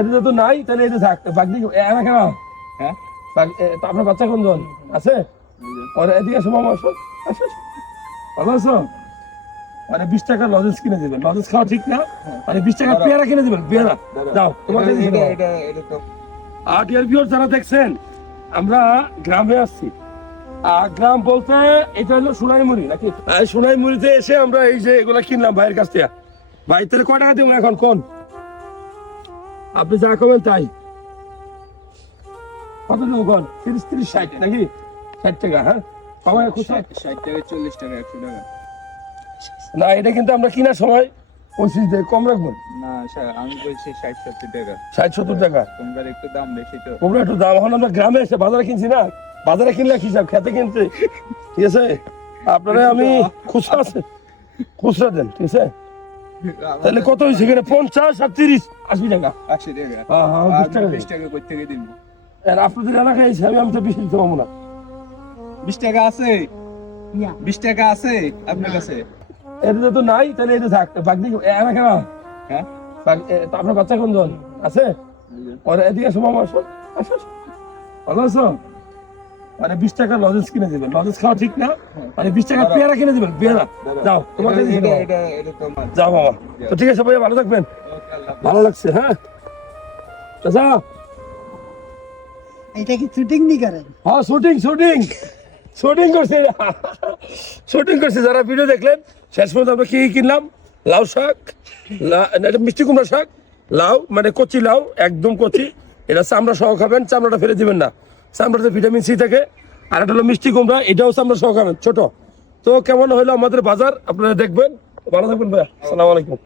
এটা তো নাই, তাহলে এটা থাক বাগদি এনা কেন? হ্যাঁ আপনার বাচ্চা কোনজন আছে? ওরা এদিকে আসো মামা, আসো আসো। ভালো আছো? মানে 20 টাকা লজেন্স কিনে দিবেন, লজেন্স খাওয়া ঠিক না, মানে 20 টাকা পেয়ারা কিনে দিবেন, পেয়ারা দাও তোমার কাছে। এটা তো আর ডিয়ার ভিউয়ার যারা দেখছেন, আমরা গ্রামে আসছি। আর গ্রাম বলতে এটা হলো সোনাইমুড়ি নাকি? সোনাইমুড়িতে এসে আমরা এই যে এগুলা কিনলাম ভাইয়ের কাছ থেকে। ভাই তাহলে কয় টাকা দেবো এখন কোন? আপনি যা করবেন তাই। কত দেবো কোন? 30, 30, 60 নাকি? 60 টাকা, হ্যাঁ কমায় খুশি? 60 টাকা 40 টাকা 100 টাকা। না এটা কিন্তু আমরা কেনার সময় 25 দিয়ে কম রাখবেন। না আমি বলছি 60-70 টাকা। 60-70 টাকা তোমরা একটু দাম বেশি তো। তোমরা একটু দাম, এখন আমরা গ্রামে এসে বাজারে কিনছি না, বাজারে কিনলে কি হিসাব, খেতে কিনছি, ঠিক আছে? আপনারা আমি খুচরা আছে, খুচরা দেন, ঠিক আছে? তাহলে কত হয়েছে এখানে? 50 আর 30, 80 টাকা। 80 টাকা। হ্যাঁ হ্যাঁ, 20 টাকা 20 টাকা কই থেকে দিব? আর আপনাদের এলাকায় হিসাবে আমি তো বেশি দিতে পারবো না। 20 টাকা আছে? 20 টাকা আছে আপনার কাছে? এটা তো নাই, তাহলে এটা থাক বাগদি এনা কেন? হ্যাঁ আপনার বাচ্চা কোনজন আছে? ওরা এদিকে আসো মামা, আসো আসো। ভালো আছো? মানে 20 টাকা লজেন্স কিনে দিবেন, লজেন্স খাওয়া ঠিক না, মানে 20 টাকা পেয়ারা কিনে দিবেন, পেয়ারা দাও তোমার কাছে। এটা তো যাও বাবা। তো ঠিক আছে ভাইয়া, ভালো থাকবেন। ভালো লাগছে, হ্যাঁ চাচা। এটা কি শুটিং নি করেন? হ্যাঁ শুটিং শুটিং শুটিং করছি, শুটিং করছি। যারা ভিডিও দেখলেন শেষ পর্যন্ত আমরা কি কিনলাম? লাউ শাক, এটা মিষ্টি কুমড়া শাক, লাউ মানে কচি লাউ, একদম কচি। এটা চামড়া সহ খাবেন, চামড়াটা ফেলে দিবেন না, চামড়াতে ভিটামিন সি থাকে। আর এটা হলো মিষ্টি কুমড়া, এটাও চামড়া সহ খাবেন, ছোট। তো কেমন হলো আমাদের বাজার আপনারা দেখবেন। ভালো থাকবেন ভাইয়া, আসসালামু আলাইকুম।